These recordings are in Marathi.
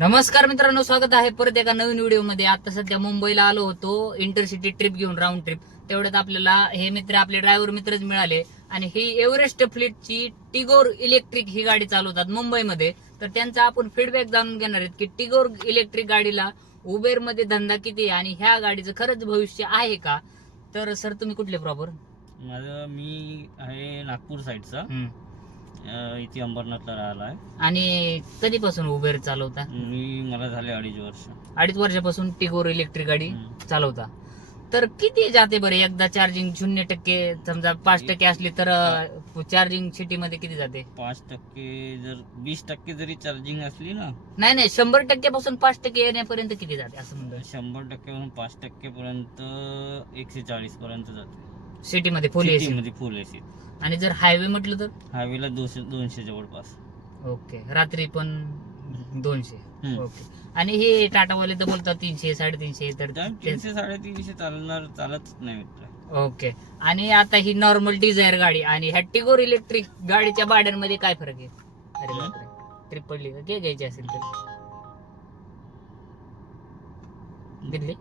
नमस्कार मित्रांनो, स्वागत आहे परत एका नवीन व्हिडिओ मध्ये. आता सध्या मुंबईला आलो होतो इंटरसिटी ट्रिप घेऊन, राऊंड ट्रिप. तेवढ्यात आपल्याला हे मित्र, आपले ड्रायव्हर मित्रच मिळाले आणि ही एव्हरेस्ट फ्लीटची टिगोर इलेक्ट्रिक ही गाडी चालवतात मुंबईमध्ये. तर त्यांचा आपण फीडबॅक जाणून घेणार आहेत की टिगोर इलेक्ट्रिक गाडीला उबेर मध्ये धंदा किती आहे आणि ह्या गाडीचं खरंच भविष्य आहे का. तर सर, तुम्ही कुठले प्रॉपर? मी आहे नागपूर साईडचा, इथे अंबरनाथला राहिला आहे. आणि कधीपासून उबेर चालवता? मला झाले 2.5 वर्ष. 2.5 वर्षापासून टिगोर इलेक्ट्रिक गाडी चालवता. तर किती जाते बरं एकदा चार्जिंग? 0% समजा 5% असली तर चार्जिंग सिटी मध्ये किती जाते? 5% जर 20% जरी चार्जिंग असली ना, नाही 100% पासून 5% येण्यापर्यंत किती जाते असं म्हणतो? 100% वरून 5% पर्यंत 140 पर्यंत जाते सिटी मध्ये फुल एसी मध्ये, फुल एसी. आणि जर हायवे म्हटलं तर हायवेला 200 जवळपास. ओके, रात्री पण 200. ओके. आणि हे टाटावाले तर बोलतात 300 350. तर 300 350 चालतच नाही मित्र. ओके. आणि आता ही नॉर्मल डिझायर गाडी आणि ह्या टिगोर इलेक्ट्रिक गाडीच्या भाड्यांमध्ये काय फरक आहे? अरे बापरे, ट्रिप पडली का? घ्यायची असेल तर दिली.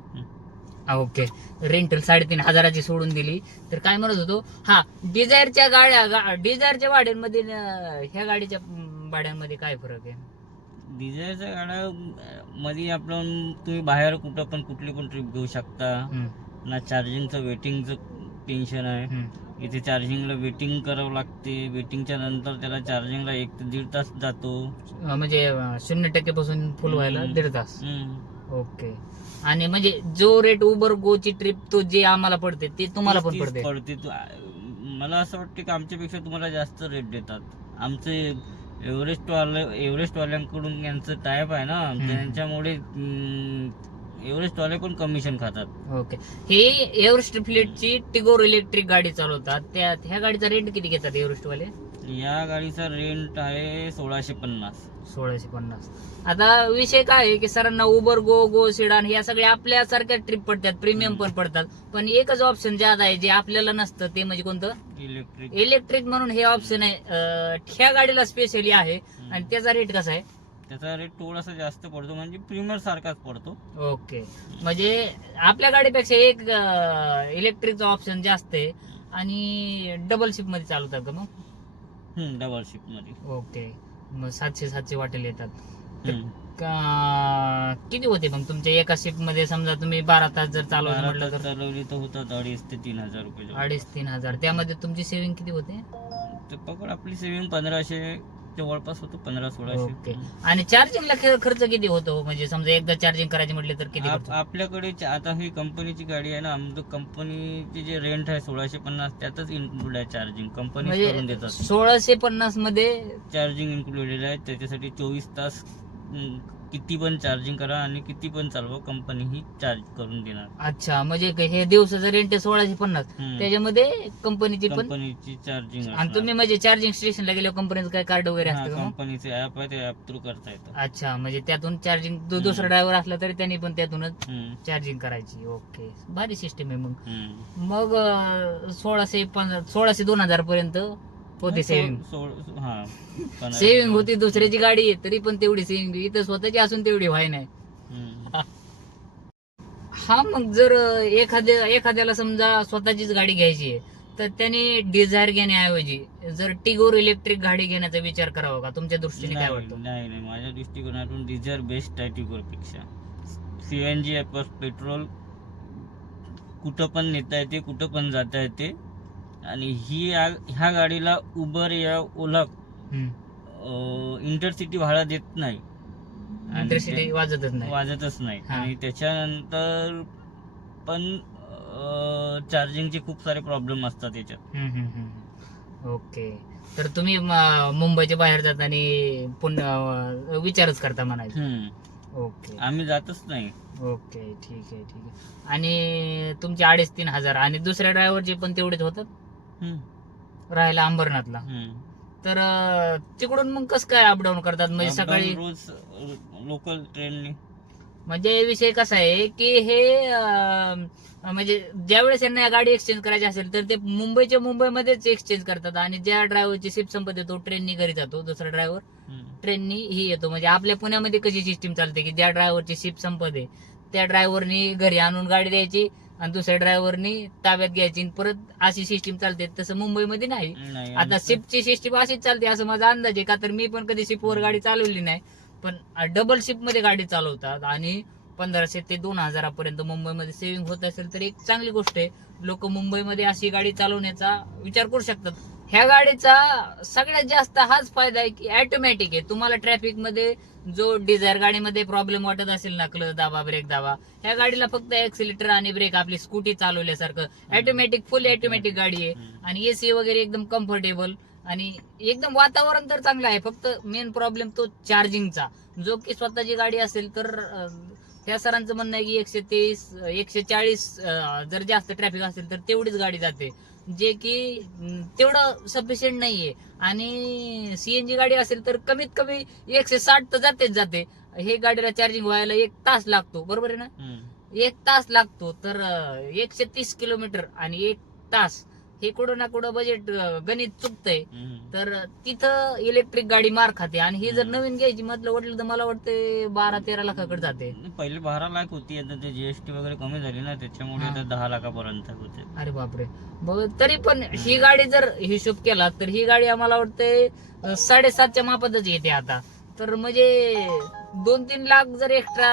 ओके. रेंटल 3,500 सोडून दिली. तर काय म्हणत होतो, हा डिझायरच्या गाड्या, डिझायरच्या भाड्यांमध्ये ह्या गाडीच्या भाड्यांमध्ये काय फरक आहे? डिझायरच्या गाड्या मध्ये आपण तुम्ही बाहेर कुठं पण कुठली पण ट्रिप घेऊ शकता ना. चार्जिंगचं वेटिंगचं टेन्शन आहे. इथे चार्जिंगला वेटिंग करावं लागते. वेटिंगच्या नंतर त्याला चार्जिंगला 1 ते 1.5 तास जातो. म्हणजे 0% पासून फुल व्हायला 1.5 तास. ओके. आणि म्हणजे जो रेट उबर गो ची ट्रिप तो जे आम्हाला पडते ते तुम्हाला पण पडते? मला असं वाटतं की आमच्यापेक्षा तुम्हाला जास्त रेट देतात. आमचे एव्हरेस्ट वाल्यांकडून यांचं टायप आहे ना, त्यांच्यामुळे एव्हरेस्ट वाले पण कमिशन खातात. ओके. ही एव्हरेस्ट फ्लीटची टिगोर इलेक्ट्रिक गाडी चालवतात, त्या ह्या गाडीचा रेंट किती घेतात एव्हरेस्ट वाले? या गाडीचा रेंट आहे 1650. 1650. आता विषय काय आहे की सरांना उबर गो सिडान ह्या सगळ्या आपल्यासारख्या ट्रिप पडतात, प्रीमियम पण पडतात. पण एकच ऑप्शन ज्यादा आहे जे आपल्याला नसतं, ते म्हणजे कोणतं? इलेक्ट्रिक म्हणून हे ऑप्शन आहे ह्या गाडीला स्पेशली आहे. आणि त्याचा रेट कसा आहे? त्याचा रेट थोडासा जास्त पडतो, म्हणजे प्रीमियर सारखाच पडतो. ओके. म्हणजे आपल्या गाडीपेक्षा एक इलेक्ट्रिकचा ऑप्शन जास्त आहे. आणि डबल शिप मध्ये चालवतात का मग? डबल शिप मध्ये. ओके. मग 700 वाटेल येतात. किती होते मग तुमच्या एका शिप मध्ये? समजा तुम्ही 12 तास जर चालवलं म्हटलं तर चालवली तर होतात 2,500 ते 3,000 रुपये. 2,500-3,000. त्यामध्ये तुमची सेव्हिंग किती होते? तर पकड आपली सेव्हिंग 1500 जवळपास होतो, 1500-1600. ओके. आणि चार्जिंगला खर्च किती होतो? म्हणजे समजा एकदा चार्जिंग करायची म्हटले तर किती खर्च? आपल्याकडे आता ही कंपनीची गाडी आहे ना, आमचं कंपनीची जे रेंट आहे 1650, त्यातच इन्क्लूड आहे चार्जिंग. कंपनी करून देतात. 1650 मध्ये चार्जिंग इन्क्लुडेड आहे. त्याच्यासाठी 24 तास किती पण चार्जिंग करा आणि किती पण चालवा, कंपनी ही चार्ज करून देणार. अच्छा, म्हणजे हे दिवसाचं रेंट आहे 1650, त्याच्यामध्ये कंपनीची चार्जिंग. आणि तुम्ही म्हणजे चार्जिंग स्टेशनला गेल्यावर कंपनीचं काय कार्ड वगैरे असतं? कंपनीचे ऍप आहे, ते ऍप थ्रू करता येतं. अच्छा, म्हणजे त्यातून चार्जिंग, दुसरा ड्रायव्हर असला तरी त्यांनी पण त्यातूनच चार्जिंग करायची. ओके, भारी सिस्टम आहे. मग 1600-2000 पर्यंत होती सेव्हिंग. सेव्हिंग होती. दुसऱ्याची गाडी आहे तरी पण तेवढी सेव्हिंग, इथं स्वतःची असून तेवढी व्हाय नाही. हा, मग जर एखाद्याला समजा स्वतःचीच गाडी घ्यायची आहे तर त्याने डिझायर घेण्याऐवजी जर टिगोर इलेक्ट्रिक गाडी घेण्याचा विचार करावा का? तुमच्या दृष्टीने काय वाटतं? नाही, माझ्या दृष्टिकोनातून डिझायर बेस्ट आहे टिगोर पेक्षा. CNG पेट्रोल कुठं पण नेता येते, कुठं पण जाता येते. आणि ह्या गाडीला उबर या ओला इंटरसिटी भाडा देत नाही. इंटरसिटी वाजतच नाही. आणि त्याच्यानंतर पण चार्जिंगचे खूप सारे प्रॉब्लेम असतात याच्यात. ओके. तर तुम्ही मुंबईच्या बाहेर जात आणि पुन्हा विचारच करता म्हणायचं? ओके. आम्ही जातच नाही. ओके, ठीक आहे. आणि तुमचे 2,500-3,000 आणि दुसऱ्या ड्रायव्हरचे पण तेवढेच होतात राहायला अंबरनाथला. तर तिकडून मग कसं काय अपडाऊन करतात? म्हणजे सकाळी रोज लोकल ट्रेनने. म्हणजे विषय कसा आहे की हे म्हणजे ज्यावेळेस यांना गाडी एक्सचेंज करायची असेल तर ते मुंबईमध्येच एक्सचेंज करतात. आणि ज्या ड्रायव्हरची शिफ्ट संपत तो ट्रेननी घरी जातो दुसरा ड्रायव्हर. ट्रेननी ही येतो. म्हणजे आपल्या पुण्यामध्ये कशी सिस्टीम चालते की ज्या ड्रायव्हरची शिफ्ट संपते त्या ड्रायव्हरनी घरी आणून गाडी द्यायची आणि दुसऱ्या ड्रायव्हरनी ताब्यात घ्यायची आणि परत अशी सिस्टीम चालते. तसं मुंबईमध्ये नाही. नाही आता शिफ्टची सिस्टीम अशीच चालते असं माझा अंदाज आहे, का तर मी पण कधी शिफ्टवर गाडी चालवली नाही. पण डबल शिफ्ट मध्ये गाडी चालवतात आणि 1500 ते 2000 पर्यंत मुंबईमध्ये सेव्हिंग होत असेल तर एक चांगली गोष्ट आहे. लोक मुंबईमध्ये अशी गाडी चालवण्याचा विचार करू शकतात. ह्या गाडीचा सगळ्यात जास्त हाच फायदा आहे की ऑटोमॅटिक आहे. तुम्हाला ट्रॅफिक मध्ये जो डिझायर गाडीमध्ये प्रॉब्लेम वाटत असेल ना, क्लच दाबा ब्रेक दाबा, ह्या गाडीला फक्त एक्सिलेटर आणि ब्रेक आपली स्कूटी चालवल्यासारखं ऑटोमॅटिक फुल ऑटोमॅटिक गाडी आहे. आणि एसी वगैरे एकदम कम्फर्टेबल आणि एकदम वातावरण तर चांगलं आहे. फक्त मेन प्रॉब्लेम तो चार्जिंगचा, जो की स्वतःची गाडी असेल तर त्या सरांचं म्हणणं आहे की 130 140 जर जास्त ट्रॅफिक असेल तर तेवढीच गाडी जाते, जे की तेवढं सफिशियंट नाहीये. आणि सीएनजी गाडी असेल तर कमीत कमी 160 तर जातेच जाते. हे गाडीला चार्जिंग व्हायला 1 तास लागतो, बरोबर आहे ना? 1 तास लागतो. तर 130 किलोमीटर आणि 1 तास हे कुठं ना कुठं बजेट गणित चुकतंय. तर तिथं इलेक्ट्रिक गाडी मार खाते. आणि ही जर नवीन घ्यायची म्हटलं तर मला वाटतं 12-13 लाखाकडे जाते. पहिले 12 लाख होती, आता ते जीएसटी वगैरे कमी झाली ना, त्याच्यामुळे आता 10 लाखापर्यंत होते. अरे बापरे. तरी पण ही गाडी जर हिशोब केला तर ही गाडी आम्हाला वाटते 7.5च्या मापातच येते आता. तर म्हणजे 2-3 लाख जर एक्स्ट्रा,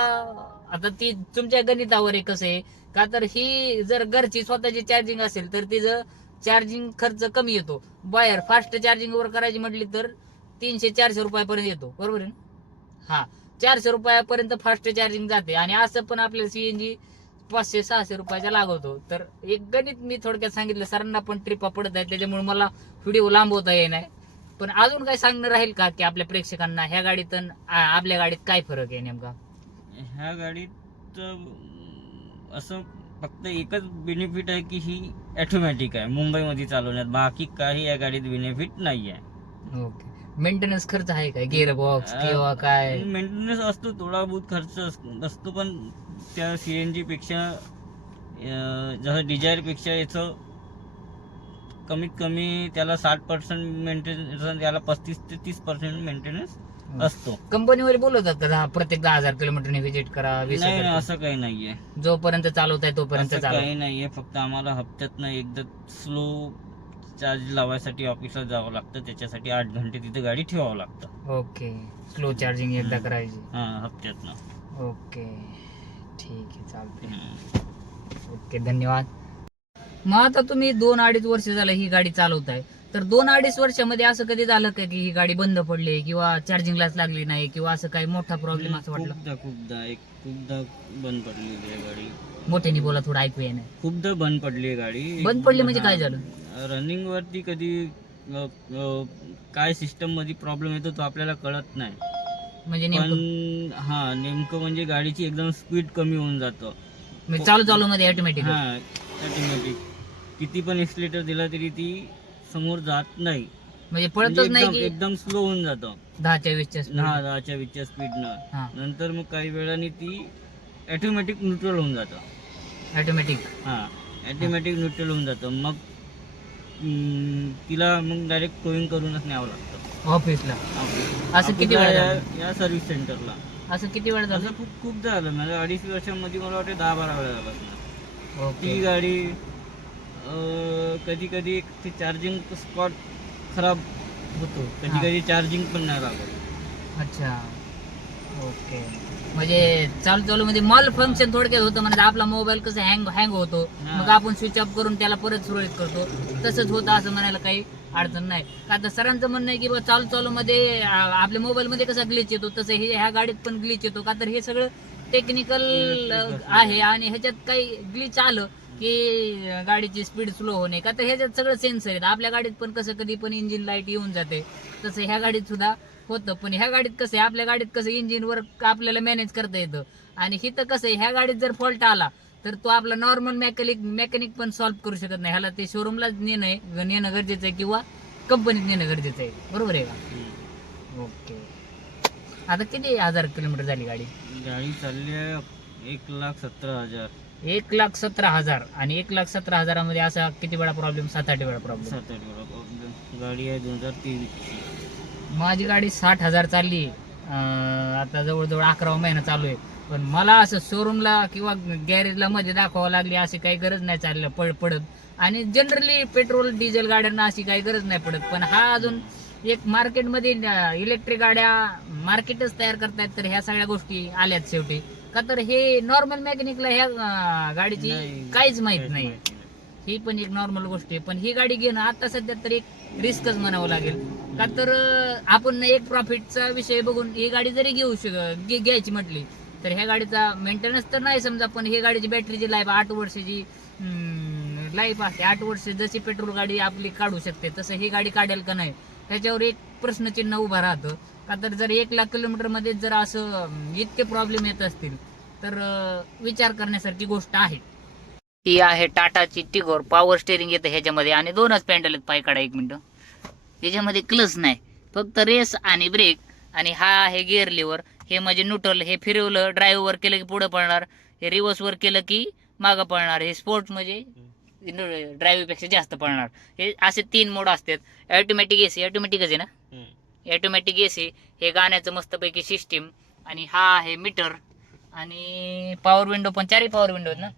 आता ती तुमच्या गणितावर आहे कसं आहे, का तर ही जर घरची स्वतःची चार्जिंग असेल तर तिचं चार्जिंग खर्च कमी येतो. बाहेर फास्ट चार्जिंग वर करायची म्हटली तर 300-400 रुपयापर्यंत येतो, बरोबर आहे ना? हा, 400 रुपयापर्यंत फास्ट चार्जिंग जाते. आणि असं पण आपल्याला सीएनजी 500-600 रुपयाचा लागवतो. तर एक गणित मी थोडक्यात सांगितलं. सरांना पण ट्रिपा पडत आहेत त्याच्यामुळे मला व्हिडिओ लांबवता येणार. पण अजून काय सांगणं राहील का की आपल्या प्रेक्षकांना ह्या गाडीत आपल्या गाडीत काय फरक आहे नेमका? ह्या गाडीत असं फक्त एकच बेनिफिट आहे की ही ऑटोमॅटिक आहे मुंबईमध्ये चालवण्यात, बाकी काही या गाडीत बेनिफिट नाही आहे. ओके. मेंटेनन्स खर्च आहे काय, गिअर बॉक्स किंवा काय? मेंटेनन्स असतो, थोडा बहुत खर्च असतो, पण त्या सीएनजी पेक्षा जसं डिझायर पेक्षा याचं कमीत कमी त्याला 60% मेंटेनन्स, त्याला 35 ते 30% मेंटेनन्स असतो. कंपनीवर बोलवतात का प्रत्येक 10,000 किलोमीटरने व्हिजिट करा? नाही, असं काही नाहीये. जोपर्यंत चालवताय तोपर्यंत काही नाहीये. फक्त आम्हाला हप्त्यातनं एकदा स्लो चार्ज लावायसाठी ऑफिसला जावं लागतं, त्याच्यासाठी 8 घंटे तिथे गाडी ठेवावं लागतं. ओके. स्लो चार्जिंग एकदा करायची हप्त्यातनं. ओके, ठीक आहे, चालते. ओके, धन्यवाद. मग आता तुम्ही 2-2.5 वर्ष झालं ही गाडी चालवताय, तर 2-2.5 वर्षामध्ये असं कधी झालं का की ही गाडी बंद पडली किंवा चार्जिंगलाच लागली नाही किंवा असं काही मोठा प्रॉब्लेम असं वाटलं? खूपदा बंद पडलेली आहे गाडी. मोठ्याने बोला, थोडं ऐकू येणार. खूपदा बंद पडली आहे गाडी. बंद पडली म्हणजे काय झालं? रनिंग वरती कधी काय सिस्टम मध्ये प्रॉब्लेम येतो तो आपल्याला कळत नाही. म्हणजे नेमकं म्हणजे गाडीची एकदम स्पीड कमी होऊन जातं. चालू मध्ये ऑटोमॅटिक ऑटोमॅटिक किती पण एक्सिलेटर दिला तरी ती समोर जात नाही, म्हणजे पळतच नाही की एकदम स्लो होऊन जातं 10-20च्या च्या 20च्या स्पीडनं. नंतर मग काही वेळाने ती ऑटोमॅटिक न्यूट्रल होऊन जातं. ऑटोमॅटिक न्यूट्रल होऊन जातं. मग तिला मग डायरेक्ट टोईंग करूनच न्यावं लागतं ऑफिसला. असं किती वेळ या सर्व्हिस सेंटरला? असं किती वेळ झालं? असं खूप झालं. माझ्या 2.5 वर्षांमध्ये मला वाटतं 10-12 वेळा झालं असणार. ती गाडी कधी कधी ते चार्जिंग स्पॉट खराब होतो, कधी कधी चार्जिंग पण नाही लागत. अच्छा, ओके. म्हणजे चालू मध्ये मॉल फंक्शन थोडक्यात होतं. म्हणजे आपला मोबाईल कसं हँग होतो, मग आपण स्विच ऑफ करून त्याला परत सुरळीत करतो, तसंच होतं असं म्हणायला काही अडचण नाही. का तर सरांचं म्हणणं आहे की बा चालू मध्ये आपल्या मोबाईल मध्ये कसा ग्लिच येतो तसं ह्या गाडीत पण ग्लिच येतो. का तर हे सगळं टेक्निकल आहे आणि ह्याच्यात काही ग्लिच आलं की गाडीची स्पीड स्लो होणे. का तर ह्याच्यात सगळं सेन्सर आहेत. आपल्या गाडीत पण कसं कधी पण इंजिन लाईट येऊन जाते, तसं ह्या गाडीत सुद्धा होतं. पण ह्या गाडीत कसं आहे, आपल्या गाडीत कसं इंजिनवर आपल्याला मॅनेज करता येतं. आणि हिथं कसं आहे, ह्या गाडीत जर फॉल्ट आला तर तो आपला नॉर्मल मेकॅनिक पण सॉल्व्ह करू शकत नाही. ह्याला ते शोरूमलाच नेणं गरजेचं आहे किंवा कंपनीत नेणं गरजेचं आहे, बरोबर आहे का? ओके. आता किती 1000 किलोमीटर झाली गाडी? गाडी चालली आहे 1,17,000. 1,17,000. आणि 1,17,000 मध्ये असा किती वेळा प्रॉब्लेम? 7-8 वेळा प्रॉब्लेम. 7-8 वेळा प्रॉब्लेम. गाडी आहे 2023. माझी गाडी 60,000 चालली आता जवळजवळ 11वा महिना चालू आहे. पण मला असं शोरूमला किंवा गॅरेजला मध्ये दाखवावं लागली अशी काही गरज नाही चाललं पडत. आणि जनरली पेट्रोल डिझेल गाड्यांना अशी काही गरज नाही पडत. पण हा अजून एक मार्केटमध्ये इलेक्ट्रिक गाड्या मार्केटच तयार करतायत, तर ह्या सगळ्या गोष्टी आल्यात शेवटी. का तर हे नॉर्मल मेकॅनिकला ह्या गाडीची काहीच माहित नाही. ही पण एक नॉर्मल गोष्ट आहे. पण ही गाडी घेणं आता सध्या तर एक रिस्कच म्हणावं लागेल. का तर आपण एक प्रॉफिटचा विषय बघून ही गाडी जरी घ्यायची म्हटली तर ह्या गाडीचा मेंटेनन्स तर नाही समजा, पण ही गाडीची बॅटरीची लाईफ 8 वर्षाची लाईफ असते. 8 वर्ष जशी पेट्रोल गाडी आपली काढू शकते तसं ही गाडी काढेल का नाही त्याच्यावर एक प्रश्नचिन्ह उभा राहतं. का तर जर 1,00,000 किलोमीटर मध्ये जर असं इतके प्रॉब्लेम येत असतील तर विचार करण्यासारखी गोष्ट आहे. ही आहे टाटाची टिगोर. पॉवर स्टेरिंग येतं ह्याच्यामध्ये आणि 2च पॅन्डल आहेत. पाय काढा 1 मिनिट. ह्याच्यामध्ये क्लच नाही, फक्त रेस आणि ब्रेक. आणि हा आहे गिअर लिव्हर. हे म्हणजे न्यूट्रल. हे फिरवलं ड्राईव्ह वर केलं की पुढे पळणार, हे रिव्हर्स वर केलं की मागं पळणार. हे स्पोर्ट्स म्हणजे ड्राईव्ह पेक्षा जास्त पळणार. हे असे 3 मोड असतात. ऑटोमॅटिक एसी, ऑटोमॅटिकच आहे ना, ऑटोमॅटिक एसी. हे गाण्याचं मस्तपैकी सिस्टीम. आणि हा आहे मीटर. आणि पॉवर विंडो पण 4 पॉवर विंडो आहेत ना,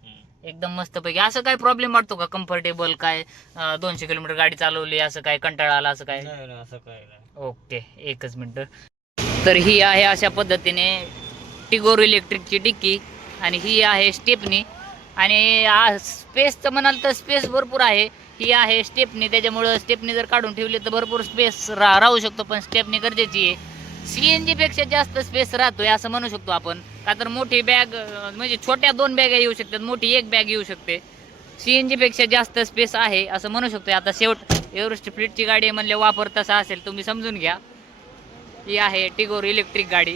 एकदम मस्तपैकी. असं काय प्रॉब्लेम वाटतो का कम्फर्टेबल? काय 200 किलोमीटर गाडी चालवली असं काय कंटाळा आला असं काय? असं काय ओके, 1च मिनिट. तर ही आहे अशा पद्धतीने टिगोर इलेक्ट्रिकची डिक्की. आणि ही आहे स्टेपनी. आणि स्पेसचं म्हणाल तर स्पेस भरपूर आहे. ही आहे स्टेपनी, त्याच्यामुळं स्टेपनी जर काढून ठेवली तर भरपूर स्पेस राहू शकतो. पण स्टेपनी गरजेची आहे. CNG पेक्षा जास्त स्पेस राहतोय असं म्हणू शकतो आपण. का तर मोठी बॅग म्हणजे छोट्या 2 बॅगा येऊ शकतात, मोठी 1 बॅग येऊ शकते. CNG पेक्षा जास्त स्पेस आहे असं म्हणू शकतो. आता शेवट एव्हरेस्ट फ्लीटची गाडी म्हणले वापर तसा असेल, तुम्ही समजून घ्या. ही आहे टिगोर इलेक्ट्रिक गाडी.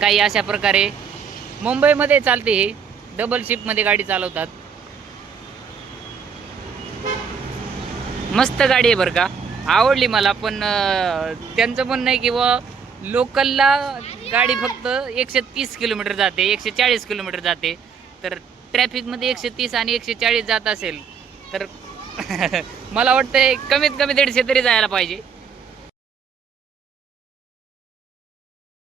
काही अशा प्रकारे मुंबईमध्ये चालते. ही डबल शिफ्टमध्ये गाडी चालवतात. मस्त गाडी आहे बरं का, आवडली मला. पण त्यांचं म्हणणं आहे की लोकलला गाडी फक्त 130 किलोमीटर जाते, 140 किलोमीटर जाते. तर ट्रॅफिकमध्ये 130 आणि 140 जात असेल तर मला वाटतं कमीत कमी 150 तरी जायला पाहिजे.